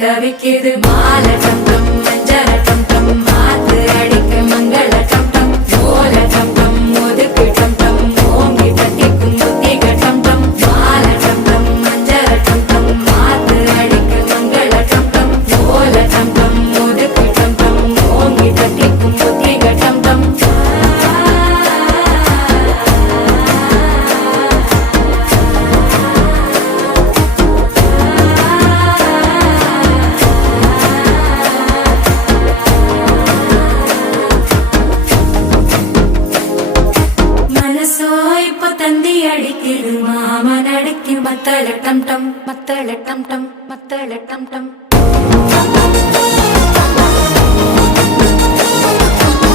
தவிக்குது மால டம் டம் மஞ்சள டம் டம் மாத்து அடிக்க மங்கள டம் டம் ஓல டம் டம் ஒதுக்கு டம் டம் ஓங்கி தட்டிக்கும் புத்திக டம் டம் மால டம் டம் மஞ்சள டம் டம் மாத்து அடிக்க மங்கள டம் டம் ஓல டம் டம் ஒதுக்கு டம் டம் ஓங்கி தட்டிக்கும் புத்திக டம் டம் தந்தி அடிக்குது மாமன் அடிக்கு மத்தள டம் டம் மத்தள டம் டம் மத்தள டம் டம்